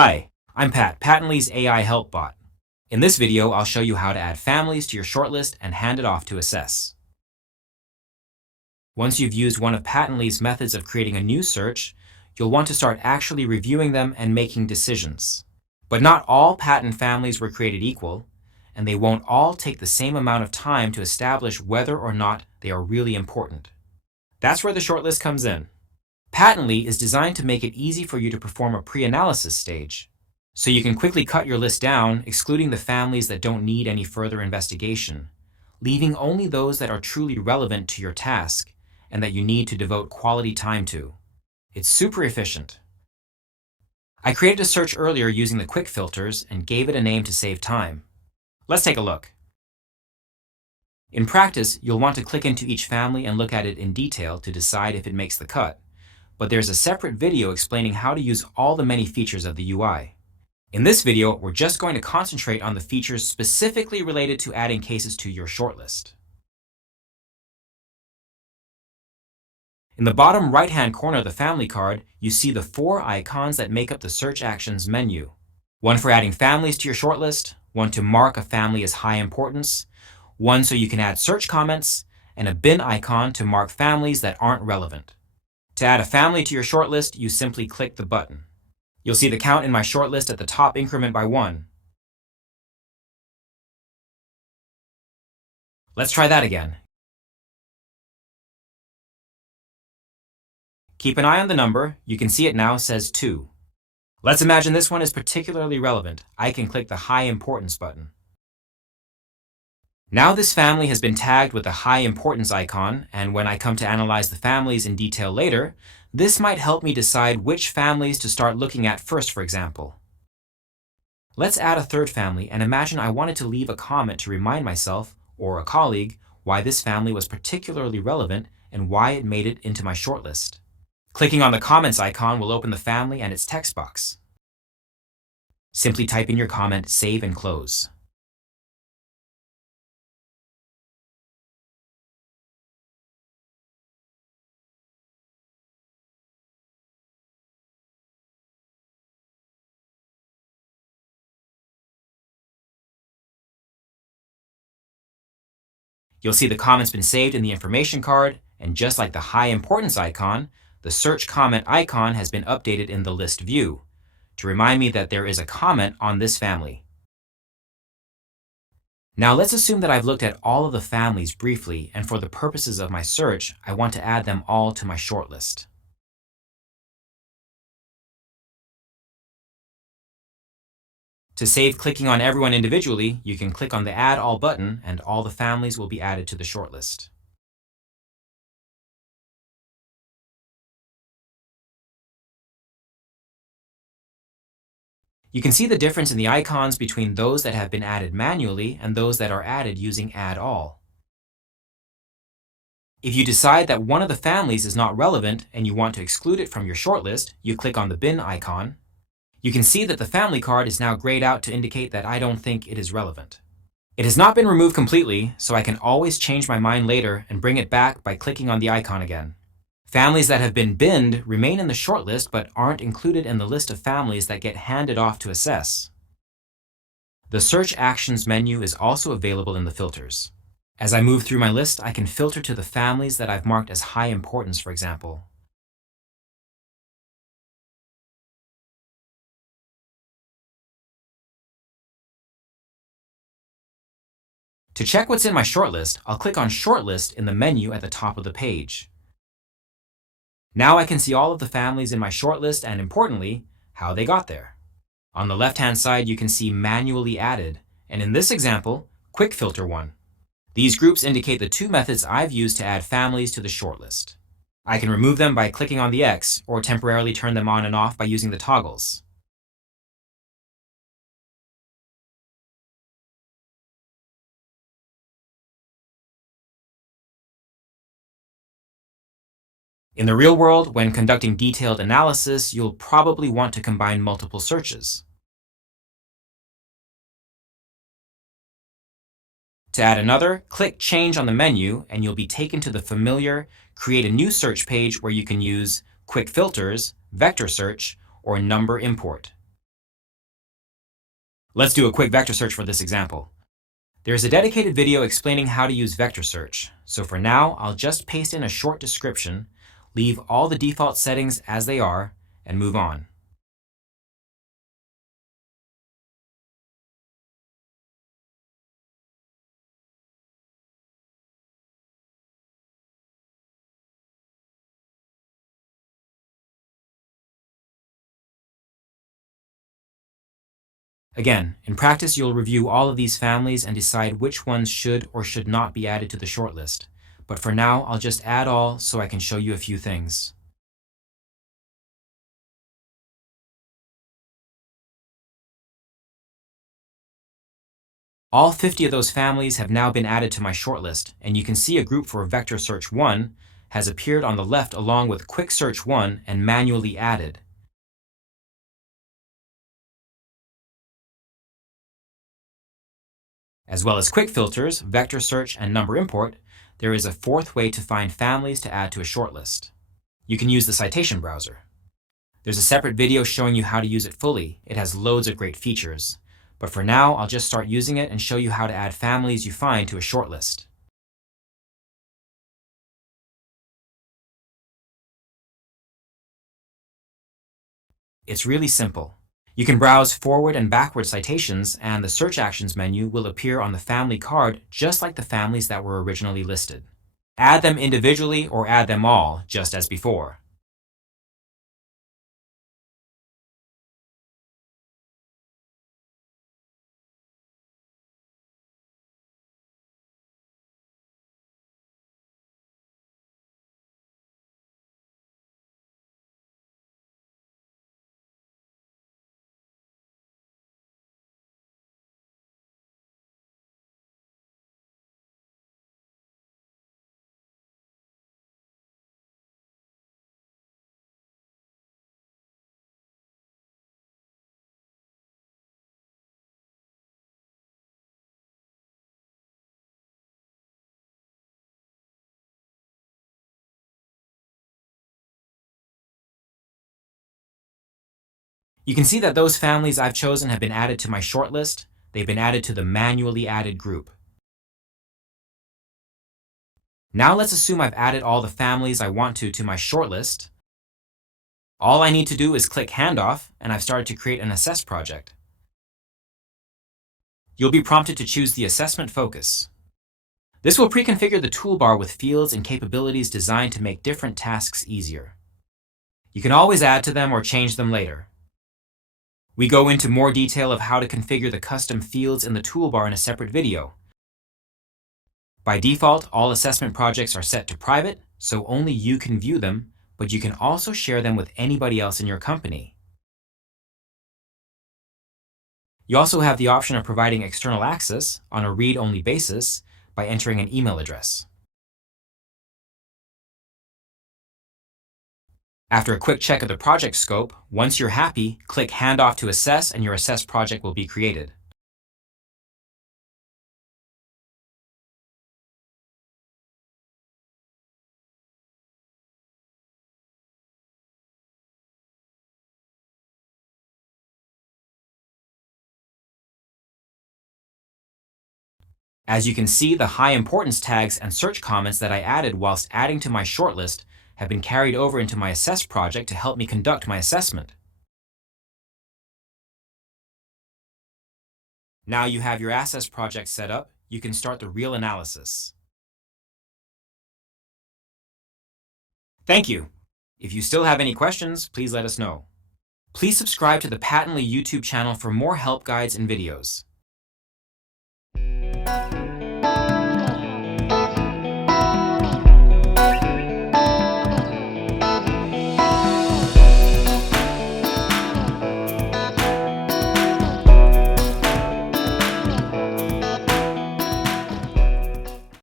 Hi, I'm Pat, Patently's AI help bot. In this video, I'll show you how to add families to your shortlist and hand it off to assess. Once you've used one of Patently's methods of creating a new search, you'll want to start actually reviewing them and making decisions. But not all patent families were created equal, and they won't all take the same amount of time to establish whether or not they are really important. That's where the shortlist comes in. Patently is designed to make it easy for you to perform a pre-analysis stage, so you can quickly cut your list down, excluding the families that don't need any further investigation, leaving only those that are truly relevant to your task and that you need to devote quality time to. It's super efficient. I created a search earlier using the quick filters and gave it a name to save time. Let's take a look. In practice, you'll want to click into each family and look at it in detail to decide if it makes the cut, but there's a separate video explaining how to use all the many features of the UI. In this video, we're just going to concentrate on the features specifically related to adding cases to your shortlist. In the bottom right-hand corner of the family card, you see the 4 icons that make up the Search Actions menu. One for adding families to your shortlist, one to mark a family as high importance, one so you can add search comments, and a bin icon to mark families that aren't relevant. To add a family to your shortlist, you simply click the button. You'll see the count in my shortlist at the top increment by 1. Let's try that again. Keep an eye on the number. You can see it now says 2. Let's imagine this one is particularly relevant. I can click the High Importance button. Now this family has been tagged with the high importance icon, and when I come to analyze the families in detail later, this might help me decide which families to start looking at first, for example. Let's add a third family and imagine I wanted to leave a comment to remind myself, or a colleague, why this family was particularly relevant and why it made it into my shortlist. Clicking on the comments icon will open the family and its text box. Simply type in your comment, save, and close. You'll see the comment's been saved in the information card, and just like the high importance icon, the search comment icon has been updated in the list view to remind me that there is a comment on this family. Now let's assume that I've looked at all of the families briefly, and for the purposes of my search, I want to add them all to my shortlist. To save clicking on everyone individually, you can click on the Add All button and all the families will be added to the shortlist. You can see the difference in the icons between those that have been added manually and those that are added using Add All. If you decide that one of the families is not relevant and you want to exclude it from your shortlist, you click on the bin icon. You can see that the family card is now grayed out to indicate that I don't think it is relevant. It has not been removed completely, so I can always change my mind later and bring it back by clicking on the icon again. Families that have been binned remain in the shortlist but aren't included in the list of families that get handed off to assess. The Search Actions menu is also available in the filters. As I move through my list, I can filter to the families that I've marked as high importance, for example. To check what's in my shortlist, I'll click on Shortlist in the menu at the top of the page. Now I can see all of the families in my shortlist and, importantly, how they got there. On the left-hand side, you can see Manually Added, and in this example, Quick Filter 1. These groups indicate the 2 methods I've used to add families to the shortlist. I can remove them by clicking on the X, or temporarily turn them on and off by using the toggles. In the real world, when conducting detailed analysis, you'll probably want to combine multiple searches. To add another, click Change on the menu and you'll be taken to the familiar Create a New Search page where you can use Quick Filters, Vector Search, or Number Import. Let's do a quick vector search for this example. There's a dedicated video explaining how to use vector search, so for now, I'll just paste in a short description, leave all the default settings as they are, and move on. Again, in practice, you'll review all of these families and decide which ones should or should not be added to the shortlist. But for now, I'll just add all so I can show you a few things. All 50 of those families have now been added to my shortlist, and you can see a group for Vector Search 1 has appeared on the left along with Quick Search 1 and Manually Added. As well as quick filters, vector search, and number import, there is a fourth way to find families to add to a shortlist. You can use the citation browser. There's a separate video showing you how to use it fully. It has loads of great features. But for now, I'll just start using it and show you how to add families you find to a shortlist. It's really simple. You can browse forward and backward citations, and the Search Actions menu will appear on the family card just like the families that were originally listed. Add them individually or add them all, just as before. You can see that those families I've chosen have been added to my shortlist. They've been added to the manually added group. Now let's assume I've added all the families I want to my shortlist. All I need to do is click Handoff, and I've started to create an assess project. You'll be prompted to choose the assessment focus. This will pre-configure the toolbar with fields and capabilities designed to make different tasks easier. You can always add to them or change them later. We go into more detail of how to configure the custom fields in the toolbar in a separate video. By default, all assessment projects are set to private, so only you can view them, but you can also share them with anybody else in your company. You also have the option of providing external access on a read-only basis by entering an email address. After a quick check of the project scope, once you're happy, click Handoff to assess and your assess project will be created. As you can see, the high importance tags and search comments that I added whilst adding to my shortlist have been carried over into my assess project to help me conduct my assessment. Now you have your assess project set up, you can start the real analysis. Thank you. If you still have any questions, please let us know. Please subscribe to the Patently YouTube channel for more help guides and videos.